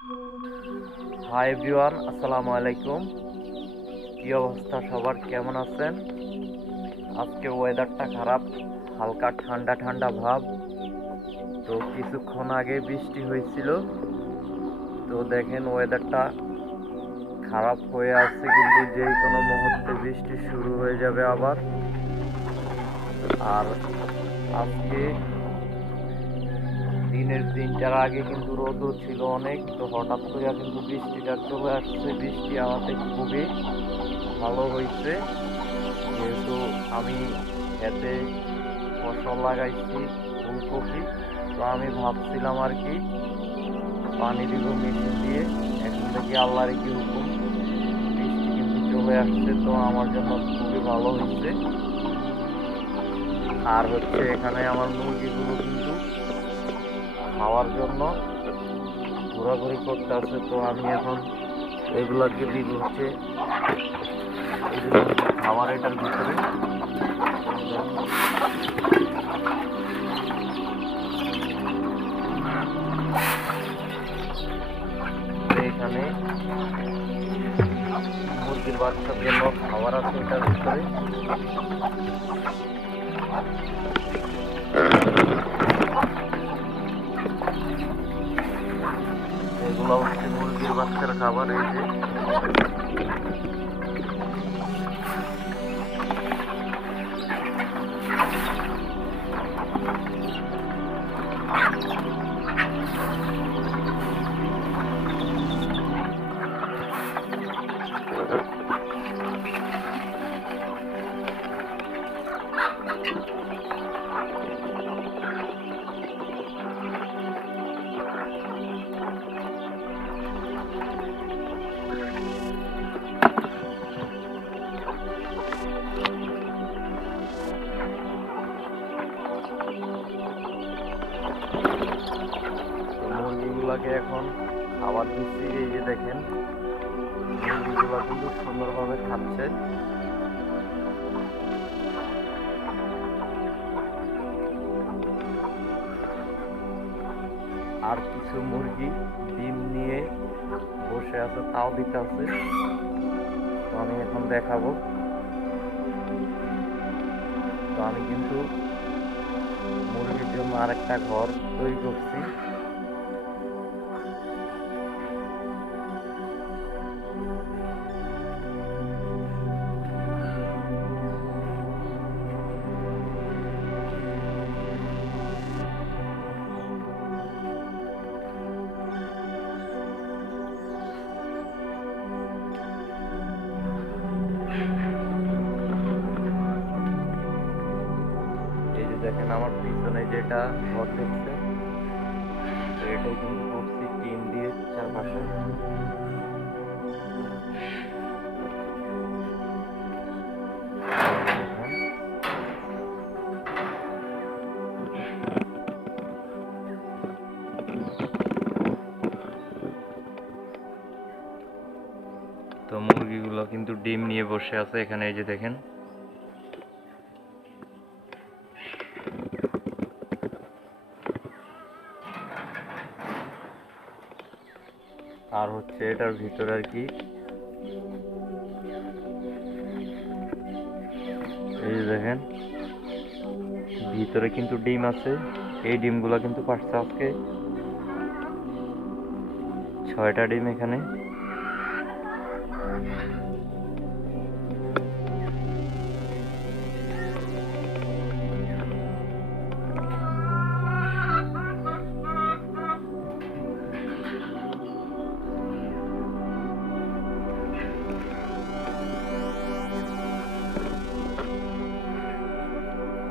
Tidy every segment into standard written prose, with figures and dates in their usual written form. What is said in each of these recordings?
Hi everyone, আসসালামু আলাইকুম। কি অবস্থা সবার, কেমন আছেন? আজকে ওয়েদারটা খারাপ, হালকা ঠান্ডা ঠান্ডা ভাব। তো কিছুক্ষণ আগে বৃষ্টি হয়েছিল, তো দেখেন ওয়েদারটা খারাপ হয়ে আছে, কিন্তু যেই কোনো মুহূর্তে বৃষ্টি শুরু হয়ে যাবে আবার। আর আজকে দিনের 3টার আগে কিন্তু রোদও ছিল অনেক, তো হঠাৎ করে কিন্তু বৃষ্টিটা চলে আসছে। বৃষ্টি আমাদের খুবই ভালো হয়েছে, যেহেতু আমি খেতে ফসল লাগাইছি ফুলকপি। তো আমি ভাবছিলাম আর কি পানি দিব মেশিন দিয়ে, এখন থেকে আল্লাহর কি হুকুম, বৃষ্টি কিন্তু চলে আসছে, তো আমার জন্য খুবই ভালো হয়েছে। আর হচ্ছে এখানে আমার মুরগিগুলো কিন্তু খাওয়ার জন্য ঘোরাঘুরি করতে আছে, তো আমি এখন এগুলাকে দিব হচ্ছে এই যে খাবার এটার ভিতরে। এখানে মুরগির বাচ্চার জন্য খাবার আছে এটার ভিতরে। এগুলো হচ্ছে মুরগির বাচ্চার খাবার। এই যে মুরগিগুলাকে এখন খাবার দিচ্ছি। এই যে দেখেন মুরগিগুলা কিন্তু সুন্দরভাবে খাচ্ছে। আর কিছু মুরগি ডিম নিয়ে বসে আছে, তাও দিতে আছে। তো আমি এখন দেখাবো। তো আমি কিন্তু মুরগির জন্য আরেকটা ঘর তৈরি করছি। এই যে দেখেন আমার পিছনে যেটা ঘর দেখছে, তো এটাই কিন্তু করছি টিন দিয়ে চারপাশে। তো মুরগিগুলো কিন্তু ডিম নিয়ে বসে আছে এখানে, এই যে দেখেন। আর হচ্ছে এটার ভিতরে আর কি এই যে দেখেন ভিতরে কিন্তু ডিম আছে। এই ডিমগুলো কিন্তু পারছে আজকে 6টা ডিম এখানে।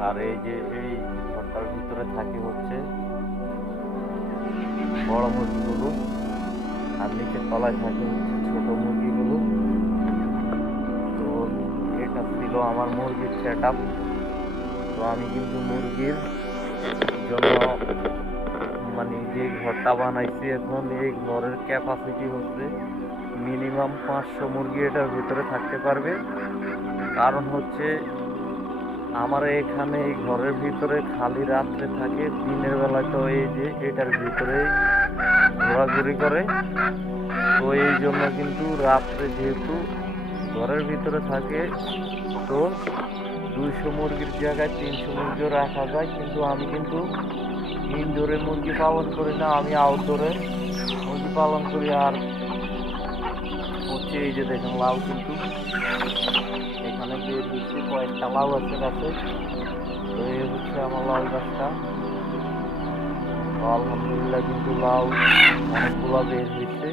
আর এই যে এই ঘরটার ভিতরে থাকে হচ্ছে বড় মুরগিগুলো, আর নিচের তলায় থাকে হচ্ছে ছোট মুরগিগুলো। তো এটা ছিল আমার মুরগির সেট আপ। তো আমি কিন্তু মুরগির জন্য মানে যে ঘরটা বানাইছি, এখন এই ঘরের ক্যাপাসিটি হচ্ছে মিনিমাম 500 মুরগি এটার ভিতরে থাকতে পারবে। কারণ হচ্ছে আমার এখানে এই ঘরের ভিতরে খালি রাত্রে থাকে, দিনের বেলায় তো এই যে এটার ভিতরে ঘোরাঘুরি করে। তো এই জন্য কিন্তু রাত্রে যেহেতু ঘরের ভিতরে থাকে, তো 200 মুরগির জায়গায় 300 মুরগিও রাখা যায়। কিন্তু আমি কিন্তু ইনডোরে মুরগি পালন করি না, আমি আউটডোরে মুরগি পালন করি। আর হচ্ছে এই যে দেখেন লাউ কিন্তু এখানে বের হচ্ছে, কয়েকটা লাউ আছে গাছে। তো এই হচ্ছে আমার লাউ গাছটা। তো আলহামদুলিল্লাহ কিন্তু লাউ অনেকগুলো বের হয়েছে।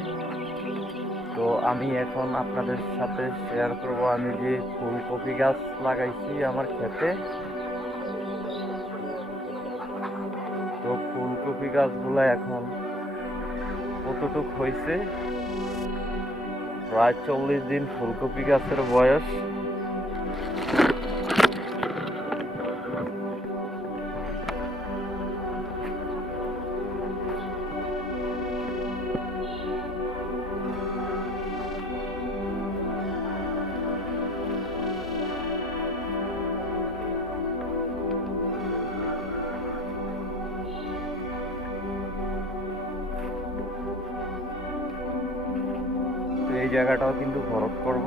তো আমি এখন আপনাদের সাথে শেয়ার করব আমি যে ফুলকপি গাছ লাগাইছি আমার ক্ষেতে। তো ফুলকপি গাছগুলো এখন কতটুক হয়েছে, প্রায় 40 দিন ফুলকপি গাছের বয়স। তো এই জায়গাটাও কিন্তু ভরট করব।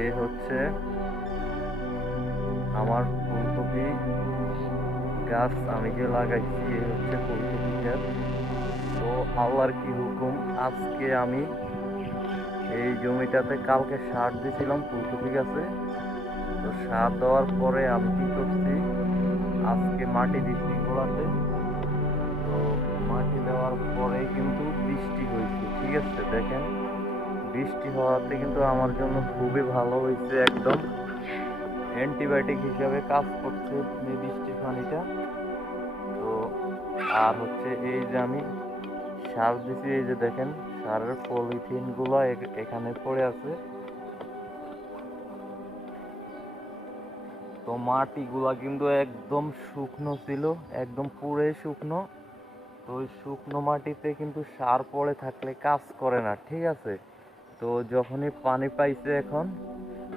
এই হচ্ছে আমার ফুলকপি গাছ আমি যে লাগাইছি, এই হচ্ছে ফুলকপি গাছ। তো আল্লাহর কি হুকুম, আজকে আমি এই জমিটাতে কালকে সার দিয়েছিলাম ফুলকপি গাছে। তো সার দেওয়ার পরে আমি কি করছি, আজকে মাটি দিচ্ছি গোড়াতে। তো মাটি দেওয়ার পরে কিন্তু বৃষ্টি হয়েছে, ঠিক আছে। দেখেন বৃষ্টি হওয়াতে কিন্তু আমার জন্য খুবই ভালো হয়েছে, একদম অ্যান্টিবায়োটিক হিসাবে কাজ করছে এই বৃষ্টির পানিটা। তো আর হচ্ছে এই যে আমি সার দিছি, এই যে দেখেন সারের পলিথিন গুলো এখানে পড়ে আছে। তো মাটিগুলা কিন্তু একদম শুকনো ছিল, একদম পুরো শুকনো। তো ওই শুকনো মাটিতে কিন্তু সার পড়ে থাকলে কাজ করে না, ঠিক আছে। তো যখনই পানি পাইছে, এখন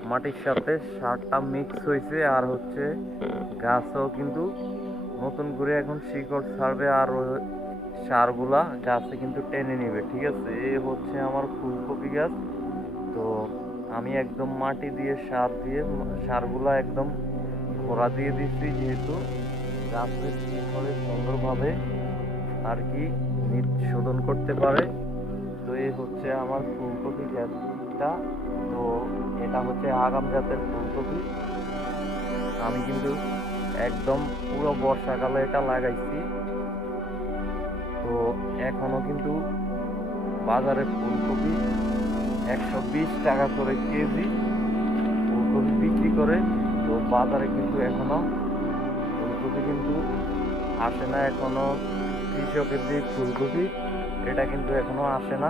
মাটির সাথে সারটা মিক্স হয়েছে, আর হচ্ছে গাছও কিন্তু নতুন করে এখন শিকড় ছাড়বে, আর সারগুলা গাছে কিন্তু টেনে নিবে, ঠিক আছে। এই হচ্ছে আমার ফুলকপি গাছ। তো আমি একদম মাটি দিয়ে সার দিয়ে সারগুলা একদম খোঁড়া দিয়ে দিচ্ছি, যেহেতু গাছের শিকড়ে সুন্দরভাবে আর কি নিট শোধন করতে পারে। তো এই হচ্ছে আমার ফুলকপি গাছটা। তো এটা হচ্ছে আগাম জাতের ফুলকপি। আমি কিন্তু একদম পুরো বর্ষাকালে এটা লাগাইছি। তো এখনো কিন্তু বাজারে ফুলকপি 120 টাকা করে কেজি ফুলকপি বিক্রি করে। তো বাজারে কিন্তু এখনো ফুলকপি কিন্তু আসে না, এখনো কৃষকের যে ফুলকপি এটা কিন্তু এখনো আসে না।